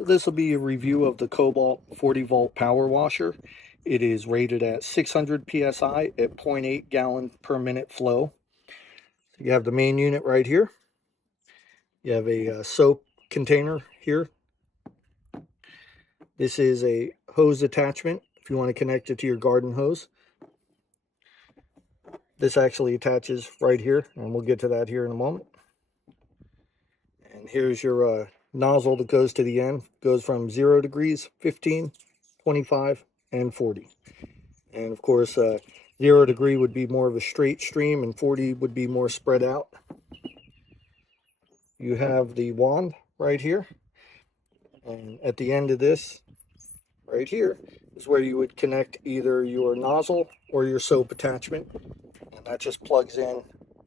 So this will be a review of the Cobalt 40 volt power washer. It is rated at 600 psi at 0.8 gallon per minute flow. You have the main unit right here. You have a soap container here. This is a hose attachment if you want to connect it to your garden hose. This actually attaches right here, and we'll get to that here in a moment. And here's your nozzle that goes to the end. It goes from 0 degrees, 15, 25, and 40. And of course, 0 degree would be more of a straight stream, and 40 would be more spread out. You have the wand right here. And at the end of this, right here, is where you would connect either your nozzle or your soap attachment. And that just plugs in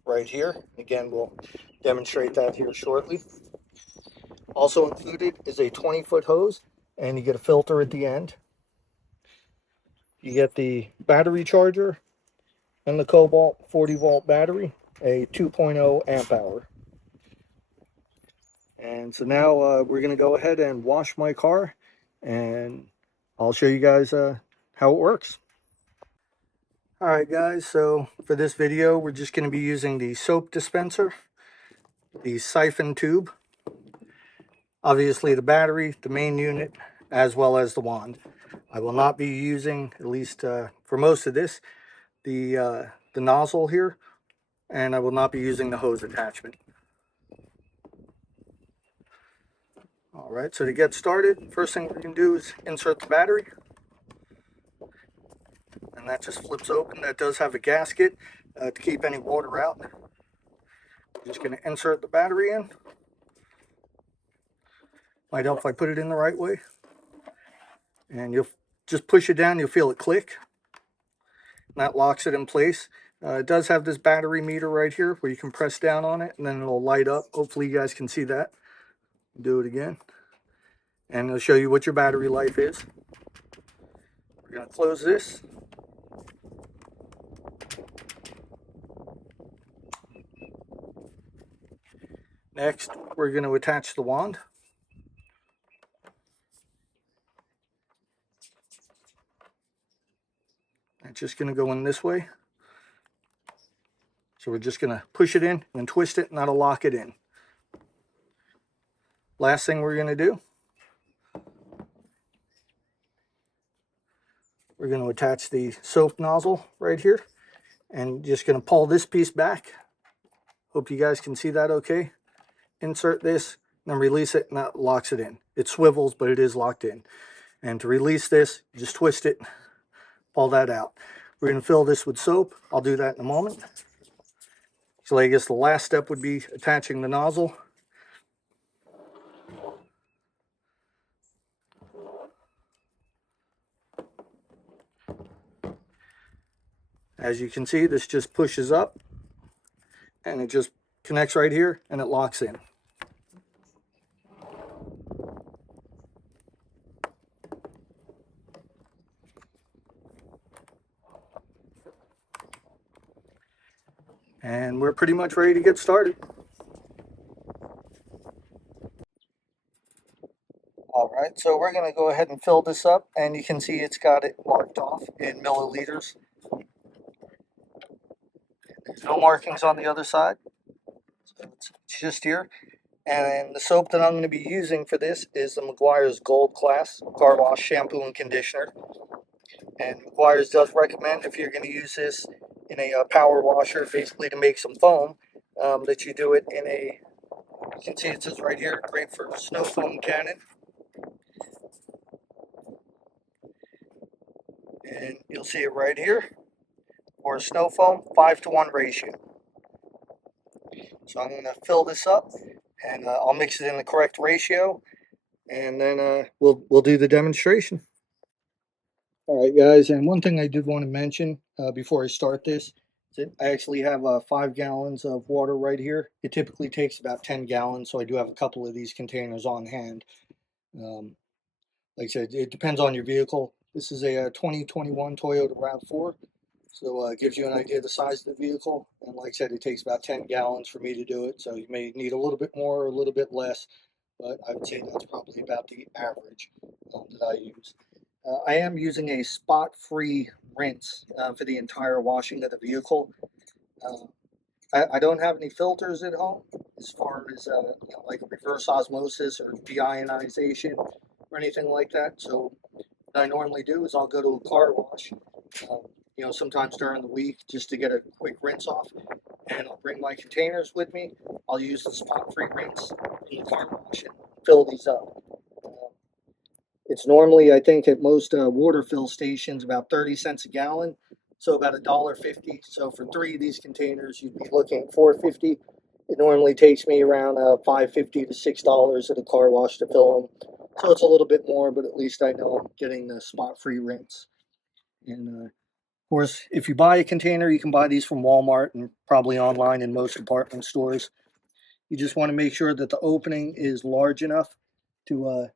right here. Again, we'll demonstrate that here shortly. Also included is a 20-foot hose, and you get a filter at the end. You get the battery charger and the Kobalt 40 volt battery, a 2.0 amp hour. And so now we're going to go ahead and wash my car, and I'll show you guys how it works. All right, guys, so for this video, we're just going to be using the soap dispenser, the siphon tube, obviously the battery, the main unit, as well as the wand. I will not be using, at least for most of this, the nozzle here, and I will not be using the hose attachment. All right, so to get started, first thing we're going to do is insert the battery. And that just flips open. That does have a gasket to keep any water out. I'm just going to insert the battery in. Might help if I put it in the right way. And you'll just push it down, you'll feel it click. And that locks it in place. It does have this battery meter right here where you can press down on it and then it'll light up. Hopefully you guys can see that. Do it again. And it'll show you what your battery life is. We're going to close this. Next, we're going to attach the wand. It's just going to go in this way. So we're just going to push it in and twist it, and that'll lock it in. Last thing we're going to do, we're going to attach the soap nozzle right here, and just going to pull this piece back. Hope you guys can see that okay. Insert this, then release it, and that locks it in. It swivels, but it is locked in. And to release this, just twist it, pull that out. We're going to fill this with soap. I'll do that in a moment. So I guess the last step would be attaching the nozzle. As you can see, this just pushes up and it just connects right here and it locks in. And we're pretty much ready to get started. All right, so we're going to go ahead and fill this up, and you can see it's got it marked off in milliliters. There's no markings on the other side, so it's just here. And the soap that I'm going to be using for this is the Meguiar's Gold Class Car Wash Shampoo and Conditioner. And Meguiar's does recommend, if you're going to use this in a power washer, basically to make some foam, that you do it in a, you can see it says right here, great for snow foam cannon. And you'll see it right here, or snow foam, 5-to-1 ratio. So I'm going to fill this up, and I'll mix it in the correct ratio, and then we'll do the demonstration. All right, guys, and one thing I did want to mention before I start this is that I actually have 5 gallons of water right here. It typically takes about 10 gallons, so I do have a couple of these containers on hand. Like I said, it depends on your vehicle. This is a 2021 Toyota RAV4, so it gives you an idea of the size of the vehicle. And like I said, it takes about 10 gallons for me to do it, so you may need a little bit more or a little bit less. but I would say that's probably about the average that I use. I am using a spot-free rinse for the entire washing of the vehicle. Uh, I don't have any filters at home as far as like reverse osmosis or deionization or anything like that. So what I normally do is I'll go to a car wash, sometimes during the week just to get a quick rinse off, and I'll bring my containers with me. I'll use the spot-free rinse in the car wash and fill these up. Uh, it's normally, I think, at most water fill stations about 30 cents a gallon, so about $1.50. So for 3 of these containers, you'd be looking at $4.50. It normally takes me around $5.50 to $6 at a car wash to fill them. So it's a little bit more, but at least I know I'm getting the spot-free rinse. And of course, if you buy a container, you can buy these from Walmart and probably online in most department stores. You just want to make sure that the opening is large enough to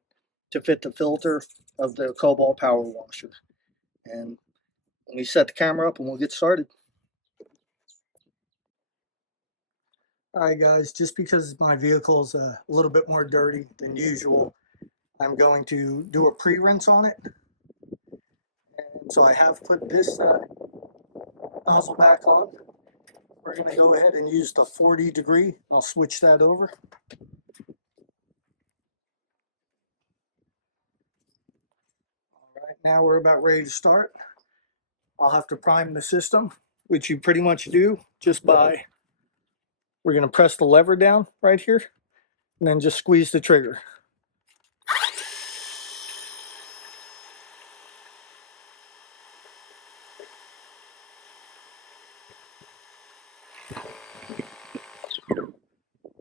fit the filter of the Cobalt power washer. And let me set the camera up and we'll get started. All right, guys, just because my vehicle is a little bit more dirty than usual, I'm going to do a pre-rinse on it. And so I have put this nozzle back on. We're going to go ahead and use the 40 degree. I'll switch that over. All right, now we're about ready to start. I'll have to prime the system, which you pretty much do just by, we're going to press the lever down right here and then just squeeze the trigger.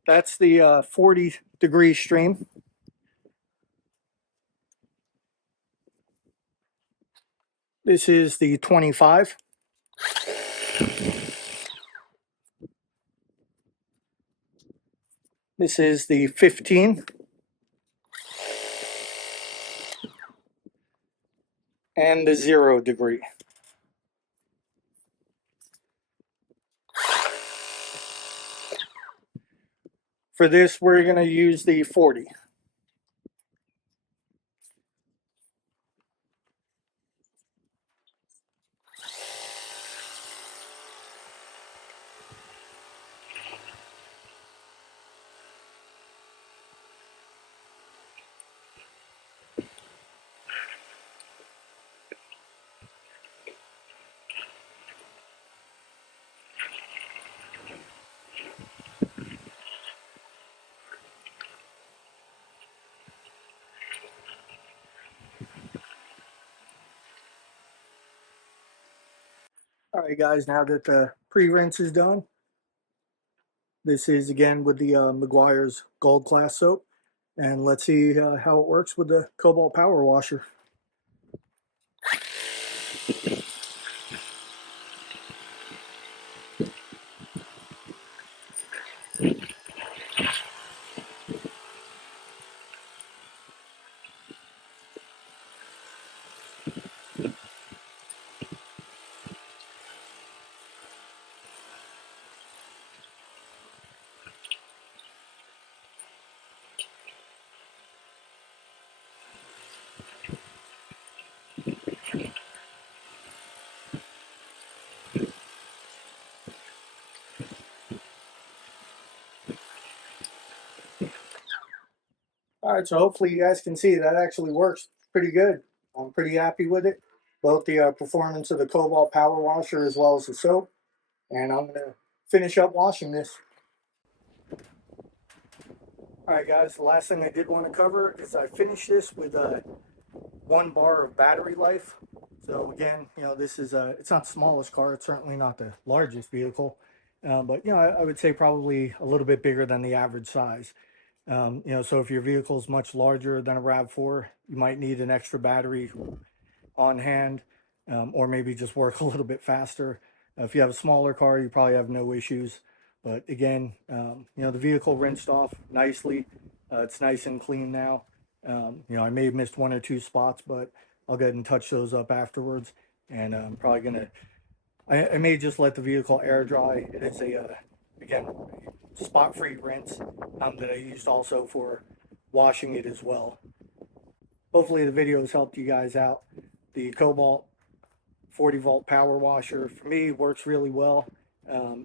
That's the 40 degree stream. This is the 25. This is the 15. And the 0 degree. For this, we're going to use the 40. All right, guys, now that the pre-rinse is done, this is again with the Meguiar's Gold Class soap. And let's see how it works with the Cobalt Power Washer. All right, so hopefully you guys can see that actually works pretty good. I'm pretty happy with it, both the performance of the Cobalt Power Washer as well as the soap. And I'm going to finish up washing this. All right, guys, the last thing I did want to cover is I finished this with 1 bar of battery life. So again, this is it's not the smallest car. It's certainly not the largest vehicle, but I would say probably a little bit bigger than the average size. So if your vehicle is much larger than a RAV4, you might need an extra battery on hand, or maybe just work a little bit faster. If you have a smaller car, you probably have no issues. But again, the vehicle rinsed off nicely. It's nice and clean now. I may have missed 1 or 2 spots, but I'll go ahead and touch those up afterwards. And I'm probably gonna, I may just let the vehicle air dry. It is a, again, spot-free rinse that I used also for washing it as well. Hopefully the video has helped you guys out. The Cobalt 40-volt power washer for me works really well.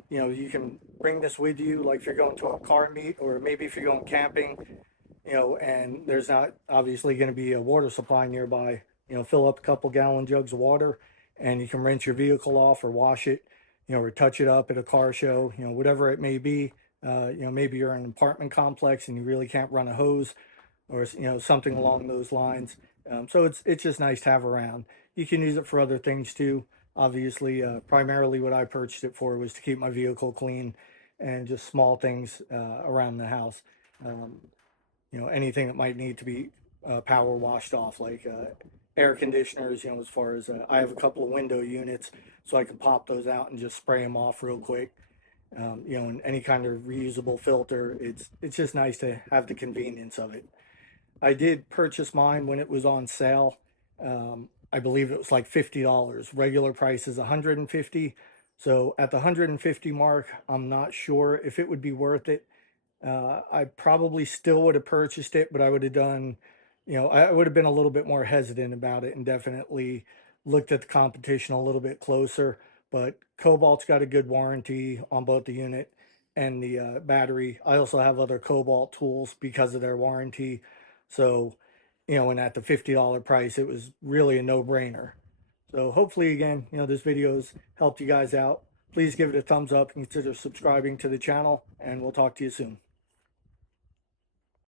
You know, you can bring this with you, like if you're going to a car meet, or maybe if you're going camping, you know, and there's not obviously going to be a water supply nearby. You know, fill up a couple gallon jugs of water, and you can rinse your vehicle off or wash it, you know, or touch it up at a car show, you know, whatever it may be. You know, maybe you're in an apartment complex and you really can't run a hose, or you know, something along those lines. So it's just nice to have around. You can use it for other things too. Obviously, primarily what I purchased it for was to keep my vehicle clean, and just small things around the house. Um, you know, anything that might need to be power washed off, like air conditioners. You know, as far as I have a couple of window units, so I can pop those out and just spray them off real quick. You know, and any kind of reusable filter. It's just nice to have the convenience of it. I did purchase mine when it was on sale. I believe it was like $50. Regular price is 150. So at the 150 mark, I'm not sure if it would be worth it. I probably still would have purchased it, but I would have done, you know, I would have been a little bit more hesitant about it and definitely looked at the competition a little bit closer. But Cobalt's got a good warranty on both the unit and the battery. I also have other Cobalt tools because of their warranty. So, you know, and at the $50 price, it was really a no-brainer. So hopefully, again, you know, this video's helped you guys out. Please give it a thumbs up and consider subscribing to the channel, and we'll talk to you soon.